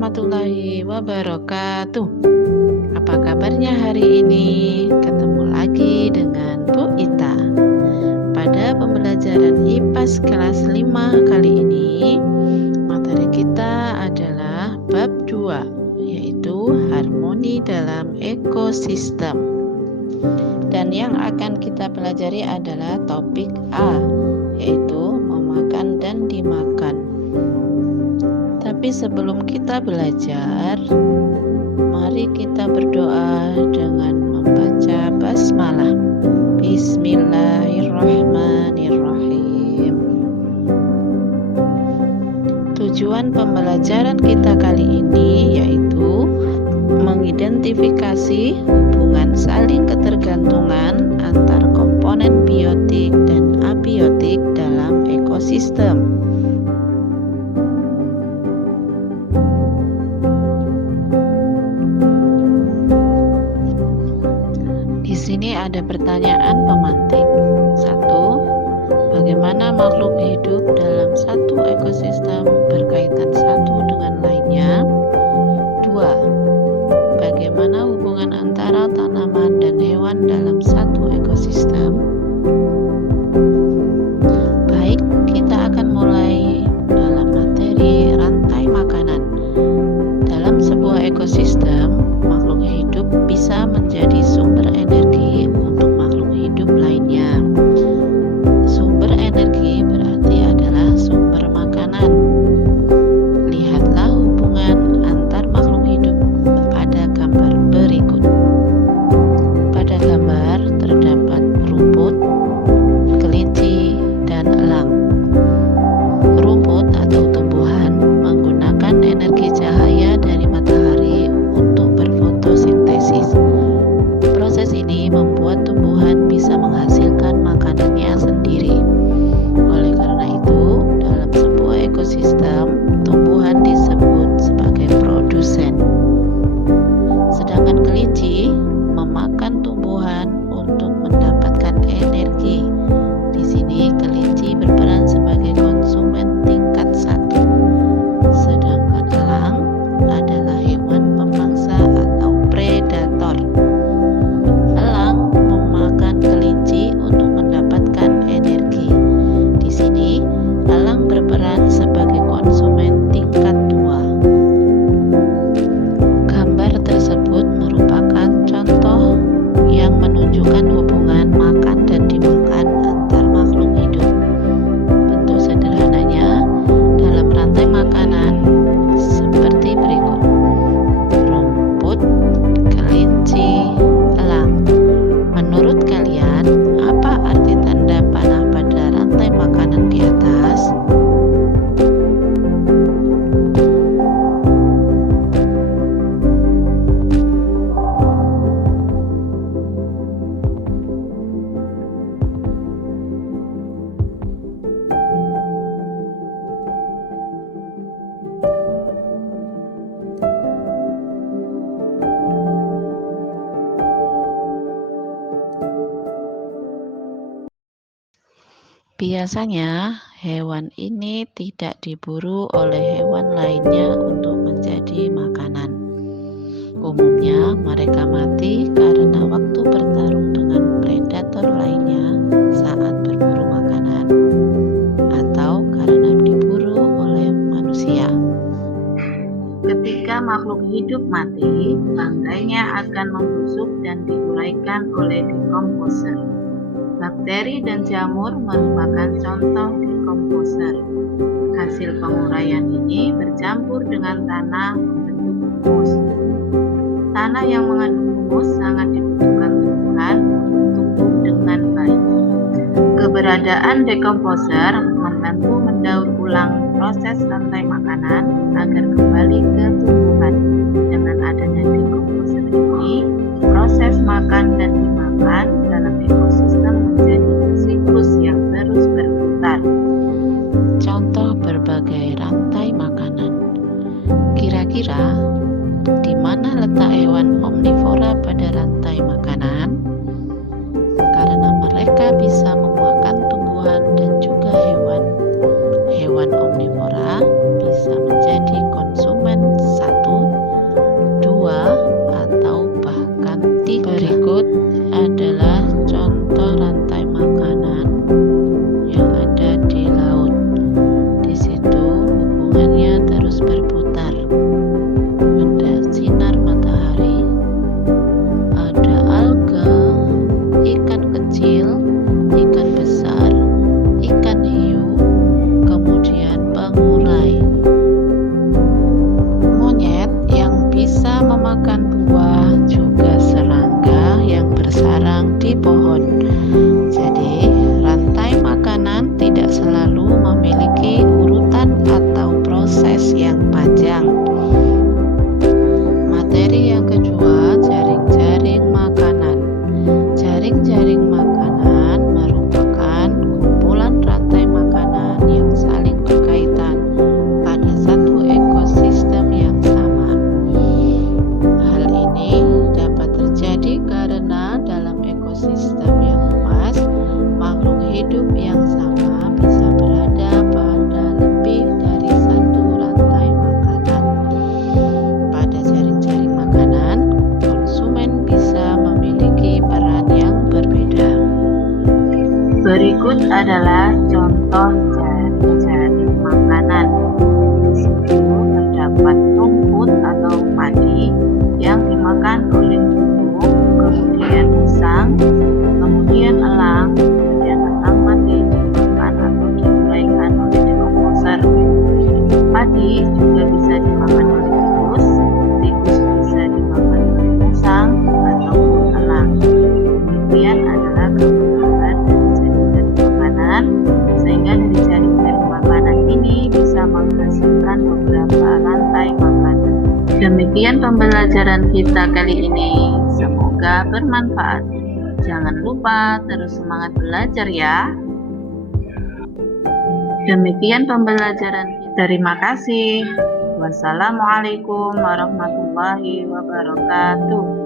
warahmatullahi wabarakatuh. Apa kabarnya hari ini? Ketemu lagi dengan Bu Ita. Pada pembelajaran IPAS kelas 5 kali ini, materi kita adalah bab 2, yaitu harmoni dalam ekosistem. Dan yang akan kita pelajari adalah topik A, yaitu memakan dan dimakan. Tapi sebelum kita belajar, mari kita berdoa dengan membaca basmalah. Bismillahirrahmanirrahim. Tujuan pembelajaran kita kali ini yaitu mengidentifikasi hubungan saling ketergantungan antar komponen biotik dan abiotik dalam ekosistem. Di sini ada pertanyaan pemantik. 1. Bagaimana makhluk hidup dalam satu ekosistem berkaitan satu dengan lainnya? 2. Bagaimana hubungan antara tanaman dan hewan dalam satu ekosistem? Baik, kita akan mulai dalam materi rantai makanan. Dalam sebuah ekosistem, makhluk hidup bisa menjadi sumber energi untuk makhluk hidup lainnya. Sumber energi berarti adalah sumber makanan. Lihatlah hubungan antar makhluk hidup pada gambar berikut. Pada gambar terdapat rumput, kelinci, dan elang. Rumput atau tumbuhan menggunakan energi cahaya dari matahari untuk berfotosintesis. Proses ini membuat tumbuhan bisa menghasilkan makanannya sendiri. Oleh karena itu, dalam sebuah ekosistem, tumbuhan disebut sebagai produsen. Sedangkan kelinci memakan tumbuhan untuk mendapatkan energi. Di sini kelinci berperan sebagai konsumen tingkat 1. Sedangkan elang adalah hewan pemangsa atau predator. Elang memakan kelinci untuk mendapatkan energi. Di sini, elang berperan sebagai konsumen tingkat 2. Gambar tersebut merupakan contoh yang menunjukkan hubungan makan dan dimakan antar makhluk hidup. Bentuk sederhananya dalam rantai makanan seperti berikut: rumput, kelinci, elang. Menurut kalian, apa arti tanda panah pada rantai makanan di atas? Biasanya, hewan ini tidak diburu oleh hewan lainnya untuk menjadi makanan. Umumnya, mereka mati karena waktu bertarung dengan predator lainnya saat berburu makanan, atau karena diburu oleh manusia. Ketika makhluk hidup mati, rantainya akan membusuk dan diuraikan oleh dekomposer. Bakteri dan jamur merupakan contoh dekomposer. Hasil penguraian ini bercampur dengan tanah membentuk humus. Tanah yang mengandung humus sangat dibutuhkan tumbuhan untuk tumbuh dengan baik. Keberadaan dekomposer membantu mendaur ulang proses rantai makanan agar kembali ke tumbuhan. Dengan adanya dekomposer ini, proses makan dan dimakan dalam ekosistem menjadi siklus yang terus berputar. Contoh berbagai rantai makanan. Kira-kira di mana letak hewan omnivora pada rantai makanan? Karena mereka bisa memakan tumbuhan dan juga hewan. Hewan omnivora bisa menjadi konsumen satu. juga bisa dimakan oleh tikus. Tikus bisa dimakan oleh musang ataupun elang. Demikian adalah kegunaan dari jaring-jaring makanan, sehingga dari jaring-jaring makanan ini bisa menghasilkan beberapa rantai makanan. Demikian pembelajaran kita kali ini. Semoga bermanfaat. Jangan lupa terus semangat belajar ya. Demikian pembelajaran kita. Terima kasih. Wassalamualaikum warahmatullahi wabarakatuh.